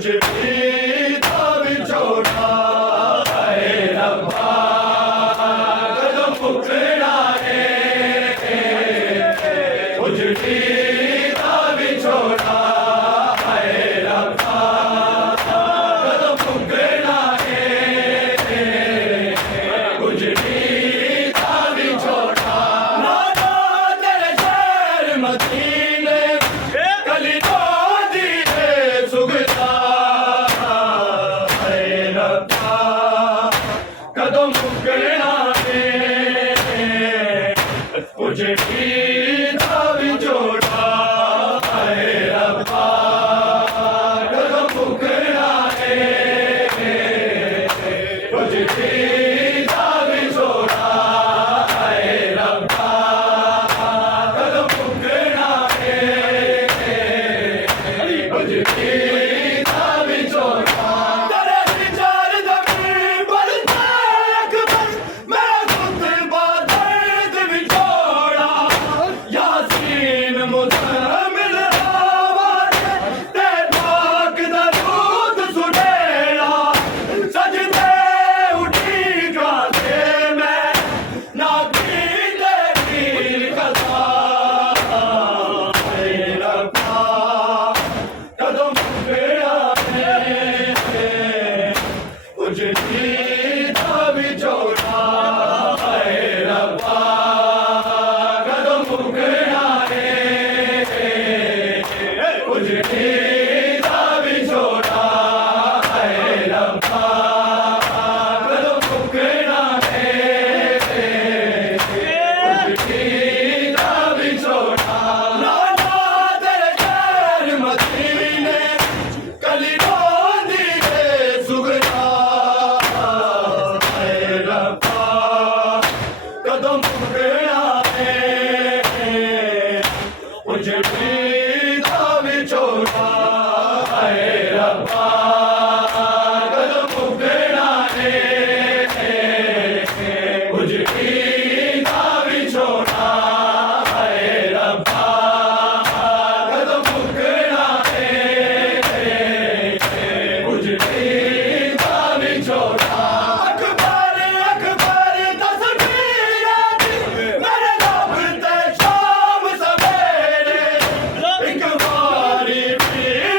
उजड़ी दा विछोड़ा है रब्बा कदम मुकना है उजड़ी दा विछोड़ा है रब्बा कदम मुकना है उजड़ी दा विछोड़ा नाना तेरे शहर मदीने कली दो दिए सुगता है रब्बा कदम मुकना है उजड़ी दा विछोड़ा है रब्बा कदम मुकना है उजड़ी दा विछोड़ा है रब्बा कदम मुकना है उजड़ी दा विछोड़ा तेरे विचार ज़मीन पर अकबर मेरा खुतबा दर्द विछोड़ा यासीन मुज़म्मिल आवाज़ ते पाक दा दूध सुनेड़ा सजदे उठी गाते मैं ना पीते पीर कसा है रब्बा कदम मुकना है उजड़ी दा विछोड़ा है रब्बा कदम मुकना है उजड़ी दा विछोड़ा है रब्बा कदम मुकना है उजड़ी दा विछोड़ा नाना तेरे शहर मदीने कली दो दिए सुगता है रब्बा कदम मुकना है उजड़ी दा विछोड़ा है रब्बा कदम मुकना है उजड़ी दा विछोड़ा है रब्बा कदम मुकना है उजड़ी दा विछोड़ा अकबर अकबर तस्वीरें मेरे लब ते शाम सवेरे एक बारी भी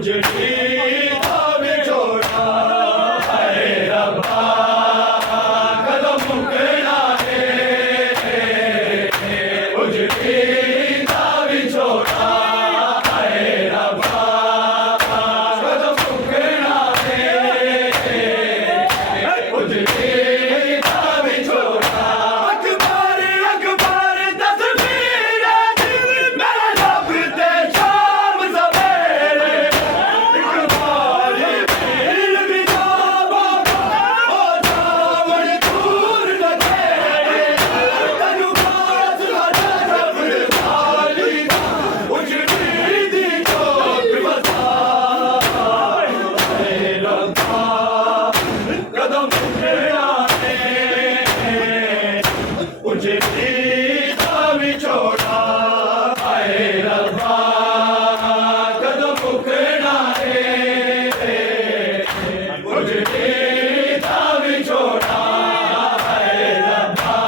उजड़ी दा विछोड़ा हाय रब्बा कदों मुकना है उजड़ी दा विछोड़ा हाय रब्बा कदों मुकना है उजड़ी दा विछोड़ा अकबर अकबर तस्वीर मेरा रब ते शाम सवेरे इकबाल पीर भी जावा ओ जावण दूर लगे तनु बात लगा जबर वाली उजड़ी दी चौक बसा रब्बा कदम मुकना है उजड़ी दा विछोड़ा हाय रब्बा कदों मुकना है उजड़ी दा विछोड़ा हाय रब्बा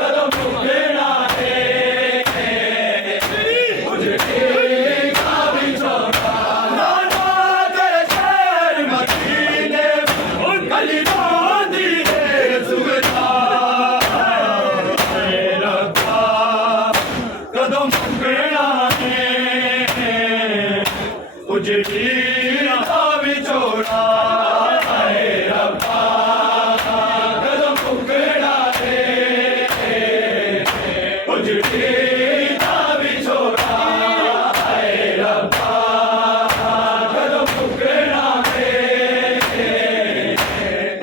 कदों मुकना है उजड़ी दा विछोड़ा नाना तेरे शहर मदीने गली रोंदी है सुगता हाय रब्बा कदों मुकना है उजड़ी दा विछोड़ा हाय रब्बा कदों मुकना है उजड़ी दा विछोड़ा हाय रब्बा कदों मुकना है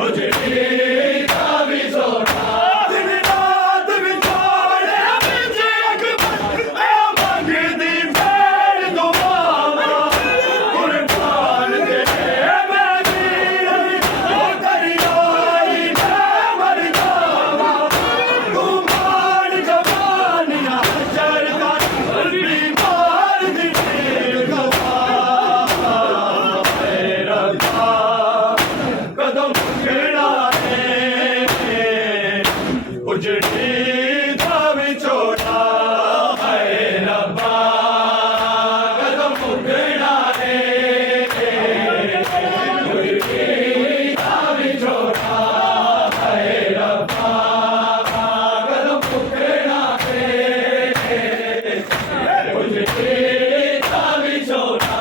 उजड़ी दा विछोड़ा दिन रात विछोड़े बिच अकबर मैं मंगदी फेर दुआवा कुर्बान दे मैं वीर ओ तेरी आई मैं मर जावा तू मान जवानियां चरका बीमार दी गवा हाय रब्बा कदों मुकना है उजड़ी दा विछोड़ा हाय रब्बा कदों मुकना है उजड़ी दा विछोड़ा हाय रब्बा कदों मुकना है उजड़ी दा विछोड़ा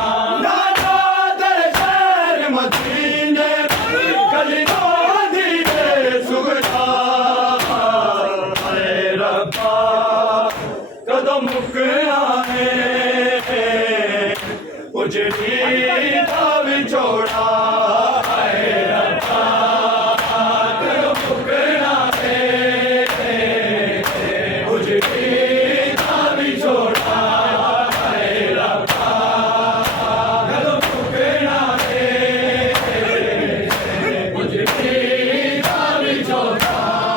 नाना तेरे शहर मदीने गली रोंदी है सुगता हाय रब्बा कदों मुकना है उजड़ी दा विछोड़ा हाय रब्बा कदों मुकना है उजड़ी दा विछोड़ा हाय रब्बा कदों मुकना है उजड़ी दा विछोड़ा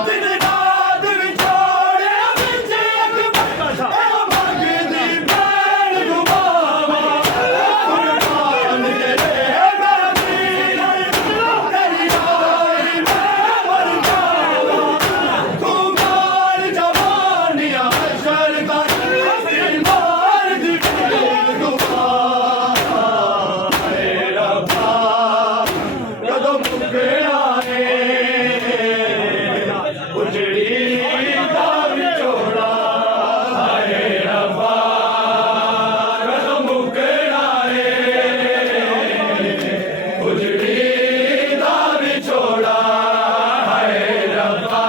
दिन रात विछोड़े बिच अकबर मैं मंगदी फेर दुआवा कुर्बान दे मैं वीर तेरी आई मैं मर जावा तू मान जवानियां शरका बीमार दी दुआ हाय रब्बा कदों मुकना है उजड़ी दा विछोड़ा हाय रब्बा कदों मुकना है उजड़ी दा विछोड़ा हाय रब्बा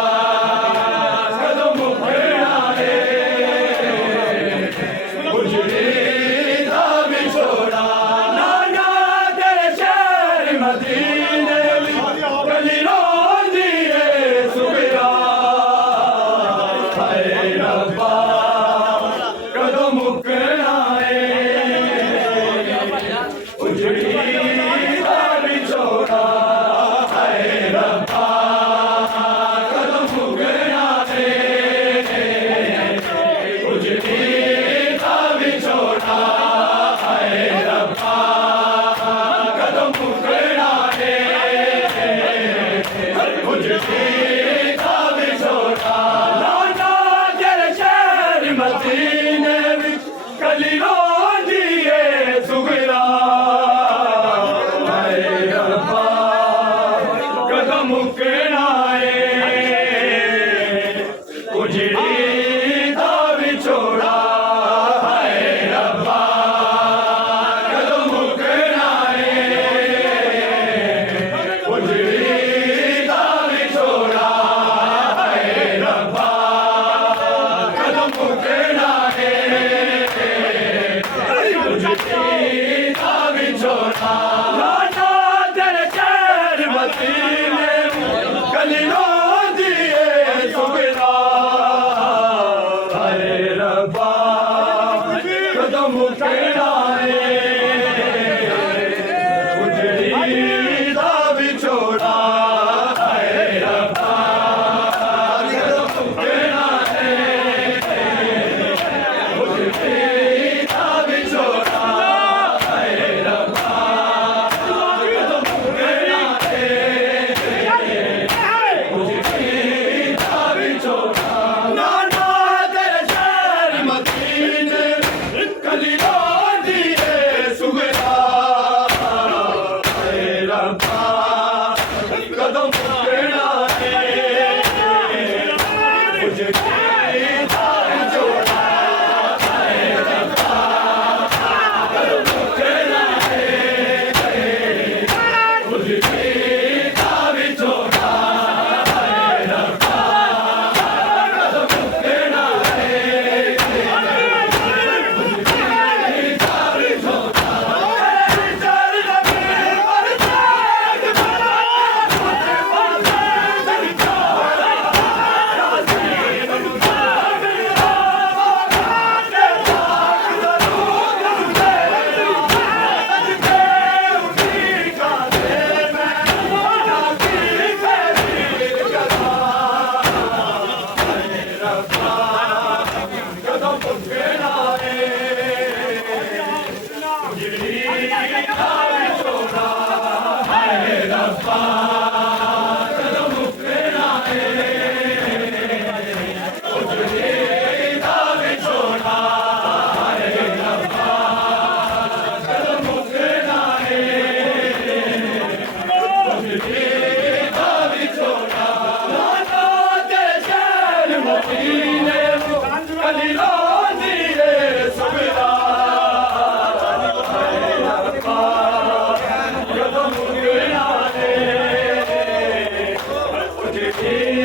कदों मुकना है उजड़ी दा विछोड़ा नाना तेरे शहर मदीने गली रोंदी है सुगता हाय रब्बा कदों मुकना है उजड़ी दा विछोड़ा हाय रब्बा कदों मुकना है उजड़ी दा विछोड़ा हाय रब्बा कदों मुकना है उजड़ी दा विछोड़ा नाना तेरे शहर मदीने विच गली रोंदी है सुगता Hey,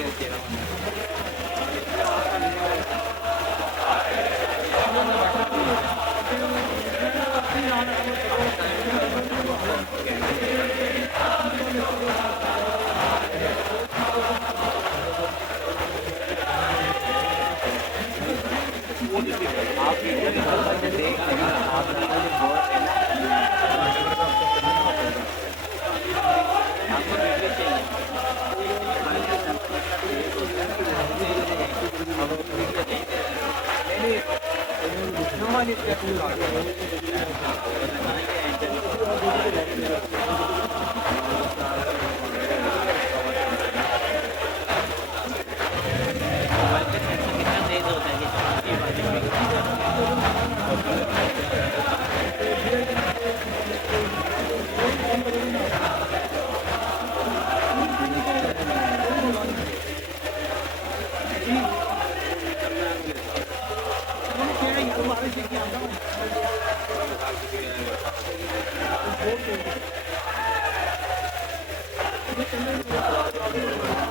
Thank you.